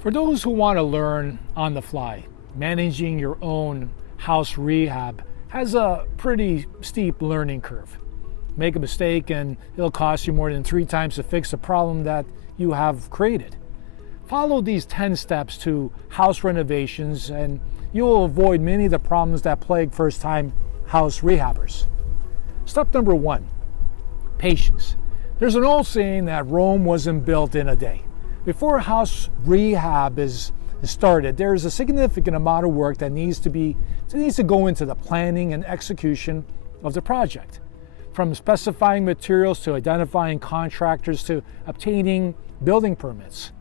For those who want to learn on the fly, managing your own house rehab has a pretty steep learning curve. Make a mistake and it'll cost you more than 3 times to fix a problem that you have created. Follow these 10 steps to house renovations and you'll avoid many of the problems that plague first-time house rehabbers. Step number 1, patience. There's an old saying that Rome wasn't built in a day. Before a house rehab is started, there is a significant amount of work that needs to go into the planning and execution of the project. From specifying materials to identifying contractors to obtaining building permits.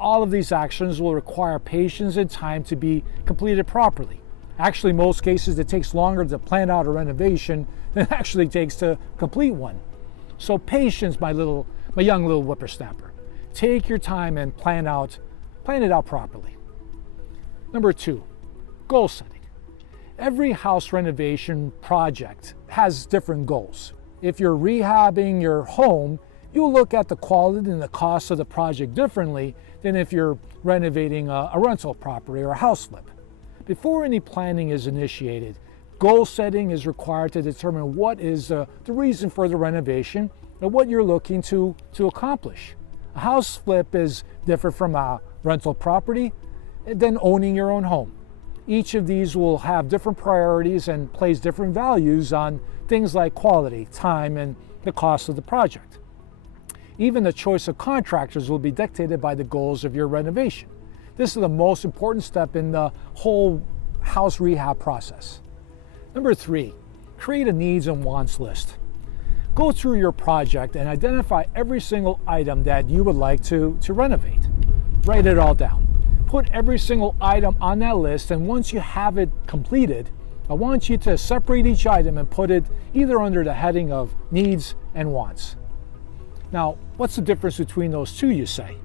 All of these actions will require patience and time to be completed properly. Actually, in most cases, it takes longer to plan out a renovation than it actually takes to complete one. So patience, my young little whippersnapper. Take your time and plan it out properly. Number 2, goal setting. Every house renovation project has different goals. If you're rehabbing your home, you'll look at the quality and the cost of the project differently than if you're renovating a rental property or a house flip. Before any planning is initiated, goal setting is required to determine what is the reason for the renovation and what you're looking to accomplish. A house flip is different from a rental property than owning your own home. Each of these will have different priorities and place different values on things like quality, time, and the cost of the project. Even the choice of contractors will be dictated by the goals of your renovation. This is the most important step in the whole house rehab process. Number 3, create a needs and wants list. Go through your project and identify every single item that you would like to renovate. Write it all down. Put every single item on that list, and once you have it completed, I want you to separate each item and put it either under the heading of needs and wants. Now, what's the difference between those two, you say?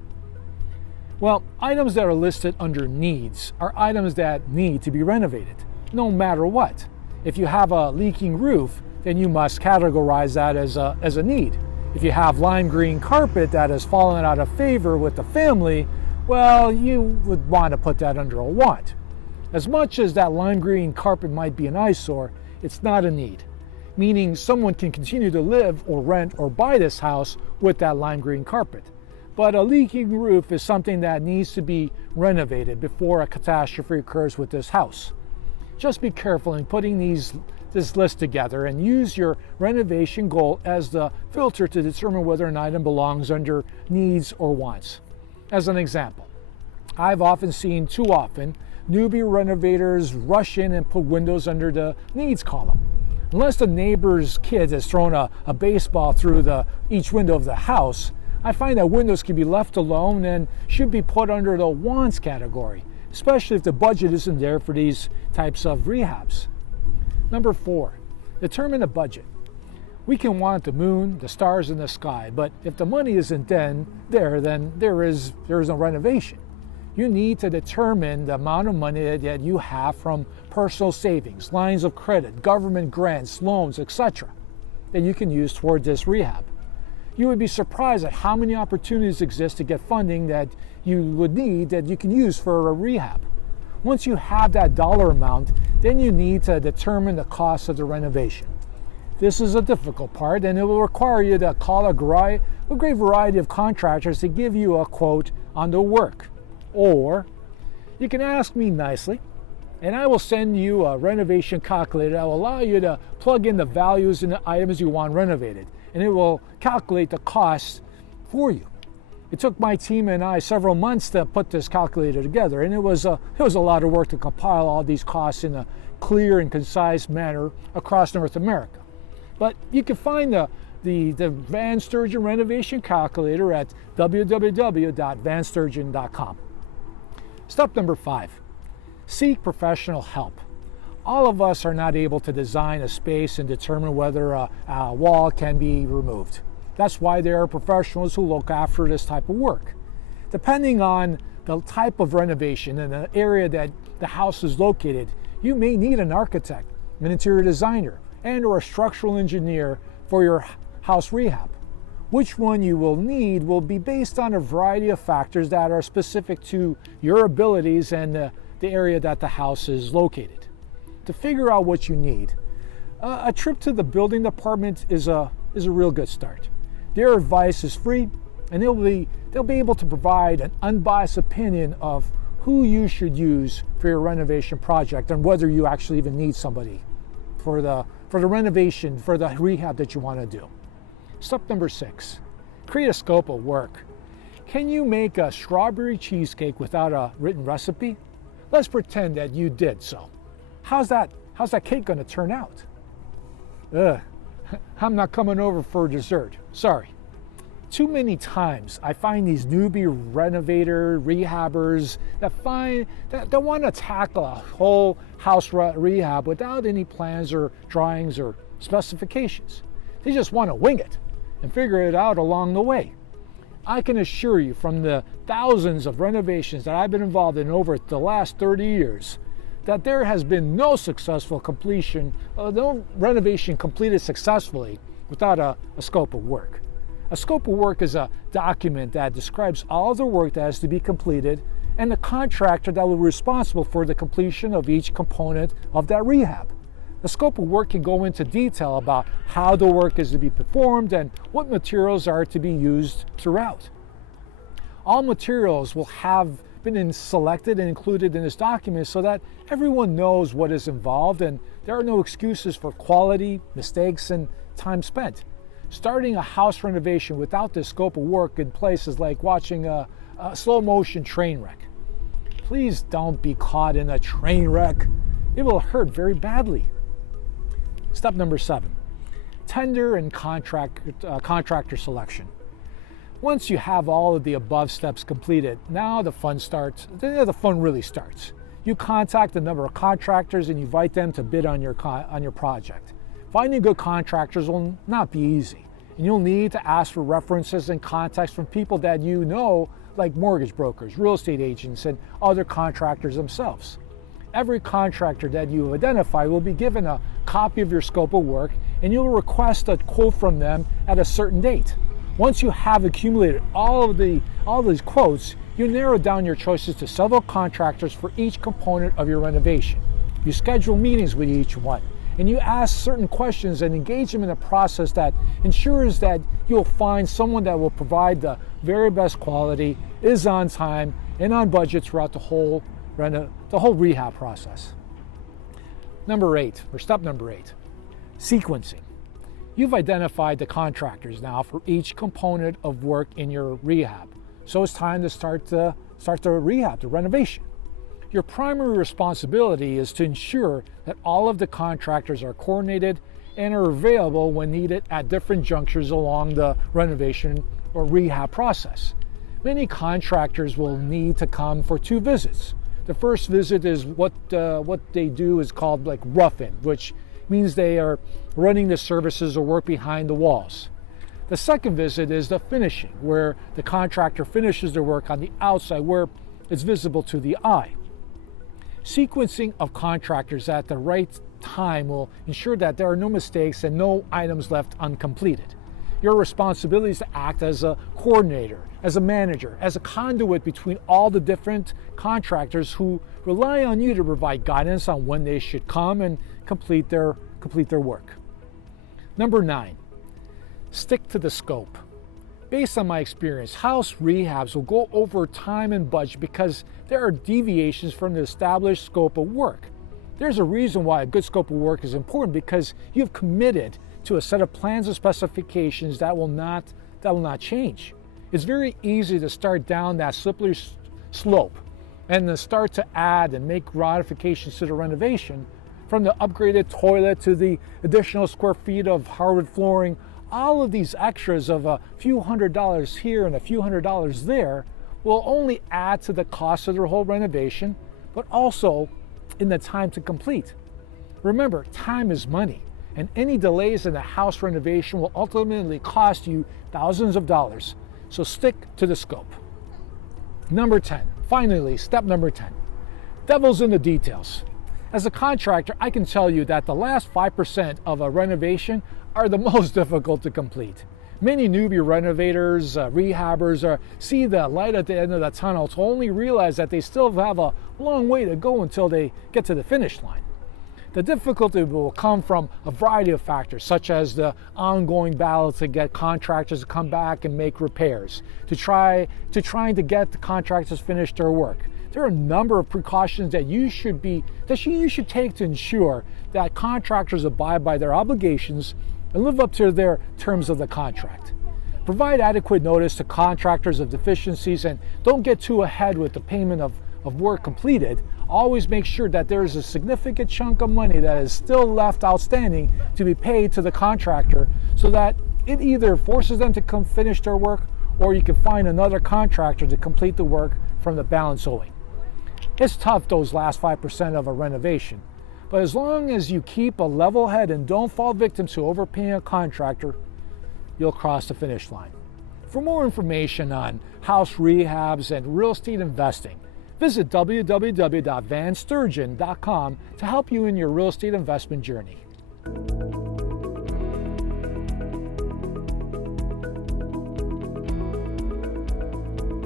Well, items that are listed under needs are items that need to be renovated, no matter what. If you have a leaking roof, then you must categorize that as a need. If you have lime green carpet that has fallen out of favor with the family, well, you would want to put that under a want. As much as that lime green carpet might be an eyesore, it's not a need, meaning someone can continue to live or rent or buy this house with that lime green carpet. But a leaking roof is something that needs to be renovated before a catastrophe occurs with this house. Just be careful in putting this list together and use your renovation goal as the filter to determine whether an item belongs under needs or wants. As an example, I've often seen too often newbie renovators rush in and put windows under the needs column. Unless the neighbor's kid has thrown a baseball through each window of the house, I find that windows can be left alone and should be put under the wants category, especially if the budget isn't there for these types of rehabs. Number 4, determine a budget. We can want the moon, the stars, and the sky, but if the money isn't then there is no renovation. You need to determine the amount of money that you have from personal savings, lines of credit, government grants, loans, etc. that you can use toward this rehab. You would be surprised at how many opportunities exist to get funding that you would need that you can use for a rehab. Once you have that dollar amount, then you need to determine the cost of the renovation. This is a difficult part, and it will require you to call a great variety of contractors to give you a quote on the work. Or you can ask me nicely, and I will send you a renovation calculator that will allow you to plug in the values in the items you want renovated, and it will calculate the cost for you. It took my team and I several months to put this calculator together, and it was a lot of work to compile all these costs in a clear and concise manner across North America. But you can find the Van Sturgeon Renovation Calculator at www.vansturgeon.com. Step number 5, seek professional help. All of us are not able to design a space and determine whether a wall can be removed. That's why there are professionals who look after this type of work. Depending on the type of renovation and the area that the house is located, you may need an architect, an interior designer, and or a structural engineer for your house rehab. Which one you will need will be based on a variety of factors that are specific to your abilities and the area that the house is located. To figure out what you need, a trip to the building department is a real good start. Their advice is free, and they'll be able to provide an unbiased opinion of who you should use for your renovation project and whether you actually even need somebody for the renovation, for the rehab that you want to do. Step number 6, create a scope of work. Can you make a strawberry cheesecake without a written recipe? Let's pretend that you did so. How's that cake going to turn out? I'm not coming over for dessert. Sorry. Too many times I find these newbie renovator, rehabbers that want to tackle a whole house rehab without any plans or drawings or specifications. They just want to wing it and figure it out along the way. I can assure you from the thousands of renovations that I've been involved in over the last 30 years that there has been no successful completion, no renovation completed successfully without a scope of work. A scope of work is a document that describes all the work that has to be completed and the contractor that will be responsible for the completion of each component of that rehab. The scope of work can go into detail about how the work is to be performed and what materials are to be used throughout. All materials will have been selected and included in this document so that everyone knows what is involved and there are no excuses for quality, mistakes, and time spent. Starting a house renovation without this scope of work in place is like watching a slow motion train wreck. Please don't be caught in a train wreck. It will hurt very badly. Step number 7, tender and contractor selection. Once you have all of the above steps completed, now the fun really starts. You contact a number of contractors and you invite them to bid on your project. Finding good contractors will not be easy, and you'll need to ask for references and contacts from people that you know, like mortgage brokers, real estate agents, and other contractors themselves. Every contractor that you identify will be given a copy of your scope of work, and you'll request a quote from them at a certain date. Once you have accumulated all these quotes, you narrow down your choices to several contractors for each component of your renovation. You schedule meetings with each one, and you ask certain questions and engage them in a process that ensures that you'll find someone that will provide the very best quality, is on time, and on budget throughout the whole rehab process. Step number 8, sequencing. You've identified the contractors now for each component of work in your rehab. So it's time to start the rehab, the renovation. Your primary responsibility is to ensure that all of the contractors are coordinated and are available when needed at different junctures along the renovation or rehab process. Many contractors will need to come for 2 visits. The first visit is what they do is called like rough-in, which means they are running the services or work behind the walls. The second visit is the finishing, where the contractor finishes their work on the outside where it's visible to the eye. Sequencing of contractors at the right time will ensure that there are no mistakes and no items left uncompleted. Your responsibility is to act as a coordinator, as a manager, as a conduit between all the different contractors who rely on you to provide guidance on when they should come and complete their work. Number 9, stick to the scope. Based on my experience, house rehabs will go over time and budget because there are deviations from the established scope of work. There's a reason why a good scope of work is important, because you've committed to a set of plans and specifications that will not change. It's very easy to start down that slippery slope and then start to add and make modifications to the renovation, from the upgraded toilet to the additional square feet of hardwood flooring. All of these extras of a few $100s here and a few $100s there will only add to the cost of the whole renovation, but also in the time to complete. Remember, time is money, and any delays in the house renovation will ultimately cost you thousands of dollars. So stick to the scope. Number 10, finally, step number 10, devil's in the details. As a contractor, I can tell you that the last 5% of a renovation are the most difficult to complete. Many newbie renovators, rehabbers see the light at the end of the tunnel to only realize that they still have a long way to go until they get to the finish line. The difficulty will come from a variety of factors, such as the ongoing battle to get contractors to come back and make repairs, to trying to get the contractors finish their work. There are a number of precautions that you should take to ensure that contractors abide by their obligations and live up to their terms of the contract. Provide adequate notice to contractors of deficiencies and don't get too ahead with the payment of work completed. Always make sure that there is a significant chunk of money that is still left outstanding to be paid to the contractor so that it either forces them to come finish their work or you can find another contractor to complete the work from the balance owing. It's tough, those last 5% of a renovation, but as long as you keep a level head and don't fall victim to overpaying a contractor, you'll cross the finish line. For more information on house rehabs and real estate investing, visit www.vansturgeon.com to help you in your real estate investment journey.